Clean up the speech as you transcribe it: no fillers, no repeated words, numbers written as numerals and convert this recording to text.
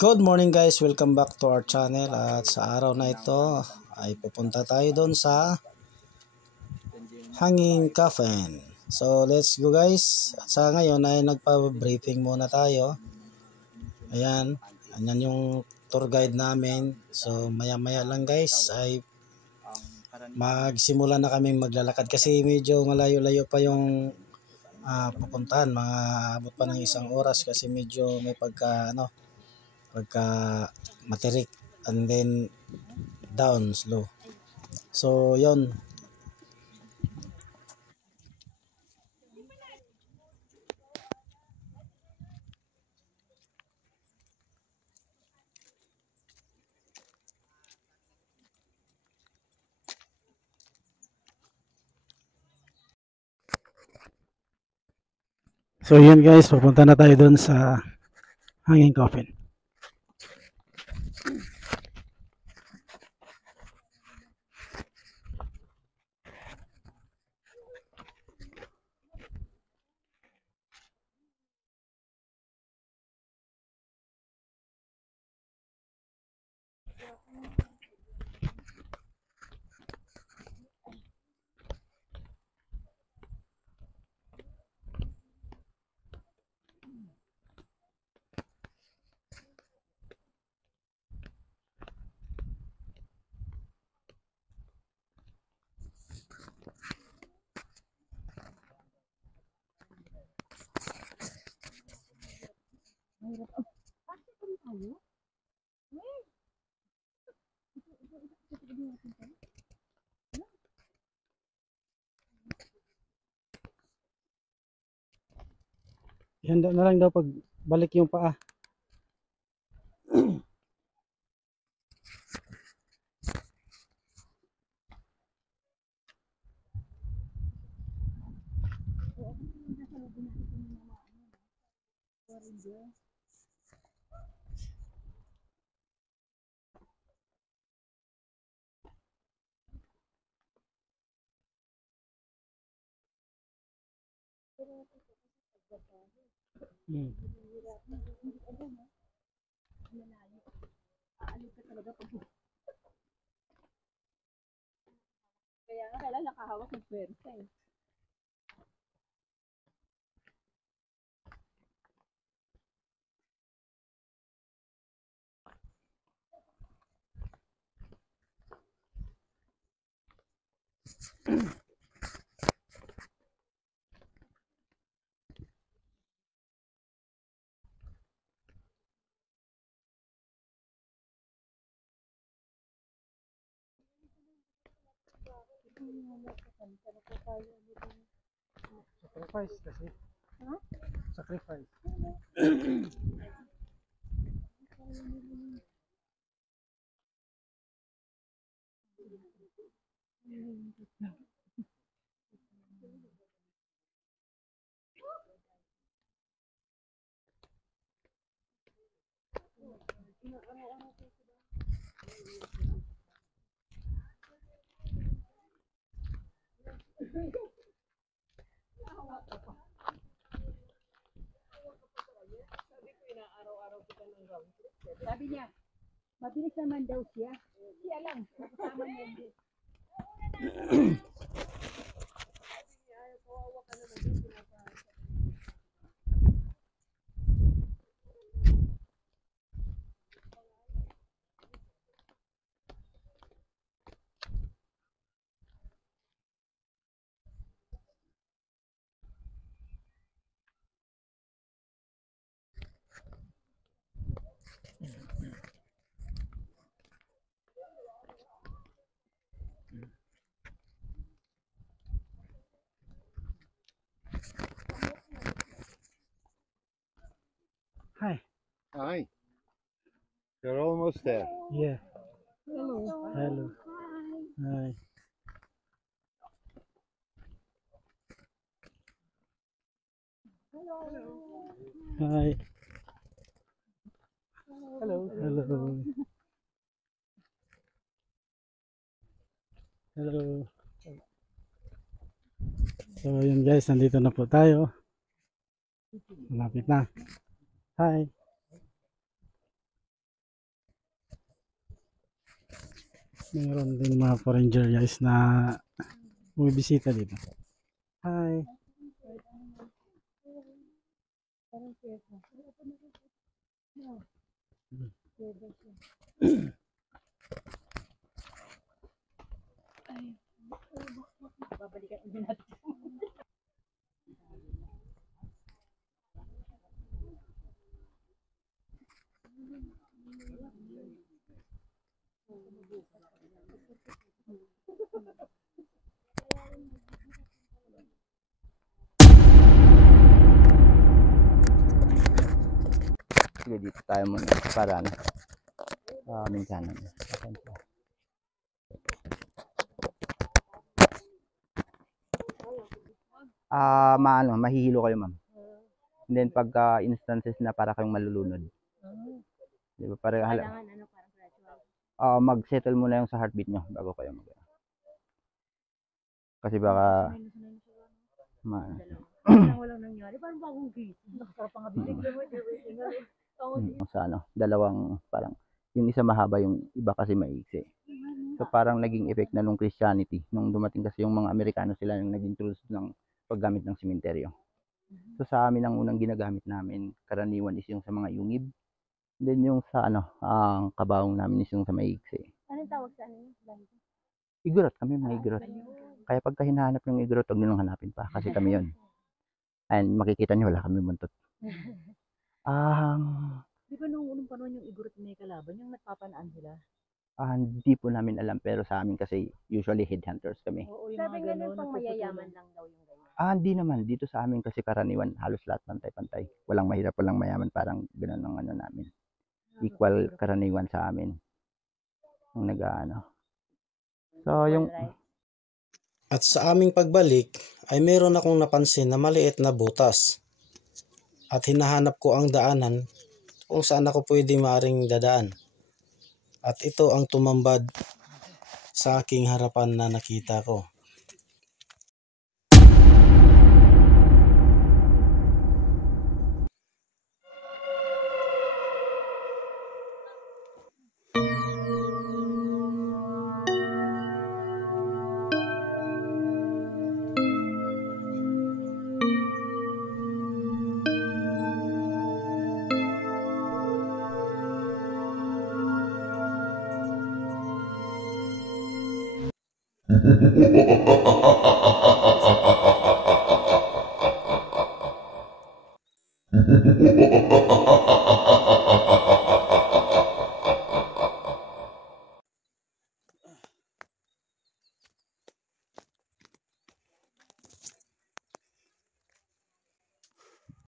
Good morning guys, welcome back to our channel. At sa araw na ito ay pupunta tayo doon sa Hanging Coffin. So let's go guys. At sa ngayon ay nagpa-briefing muna tayo. Ayan, anyan yung tour guide namin. So maya maya lang guys ay magsimula na kaming maglalakad kasi medyo malayo-layo pa yung pupuntahan. Mga abot pa ng 1 oras kasi medyo may pagka matirik and then down slow. So yon. So yun guys, pupunta na tayo doon sa Hanging Coffin. Yan na lang daw pag balik yung paa. Kaya nga kailan nakahawak ng pwersa eh. Sacrifice kasi. Ha? Sacrifice. Sabi niya, mabilis naman daw siya. Siya lang, kasama niya hindi. Hi. Hi. You're almost there. Yeah. Hello. Hello. Hi. Hi. Hello. Hello. Hello. So yun guys, nandito na po tayo. Malapit na. Hi. Meron din mga foreigner guys na bumibisita dito. Hi. Babalikan ulit natin. Sige, dito tayo muna para ano. Aming kanan. Maano, mahihilo kayo, ma'am. And then pagka instances na para kayong malulunod. Di ba? Para Kailangan ano, parang gradual. mag-settle muna yung sa heartbeat nyo bago kayo mag. Kasi baka Walang nangyari. Parang bagong gising. Nakasarap ang abisig naman. sa ano, dalawang parang yung isa mahaba, yung iba kasi maiksi. So parang naging effect na nung Christianity nung dumating kasi yung mga Amerikano, sila yung naging tools ng paggamit ng sementeryo. So sa amin ang unang ginagamit namin karaniwan is yung sa mga yungib. Then yung sa ano, ang kabaong namin is yung sa maiksi. Anong tawag sa ano? Igorot, kami mga igorot. Kaya pagka hinahanap yung igorot, huwag nyo nang hanapin pa kasi kami yun. And makikita nyo, wala kami muntot. Di ba nung unang panahon yung igorot may kalaban, yung nagpapanaan sila? Hindi po namin alam, pero sa amin kasi usually headhunters kami. Oo, yung sabi nga nun pang mayayaman lang daw yung ganyan. Hindi naman. Dito sa amin kasi karaniwan, halos lahat pantay-pantay. Walang mahirap, walang mayaman. Parang gano'n ang ano namin. Equal karaniwan sa amin. Ang nag-ano. So, yung... At sa aming pagbalik ay meron akong napansin na maliit na butas. At hinahanap ko ang daanan kung saan ako pwede maring dadaan. At ito ang tumambad sa aking harapan na nakita ko.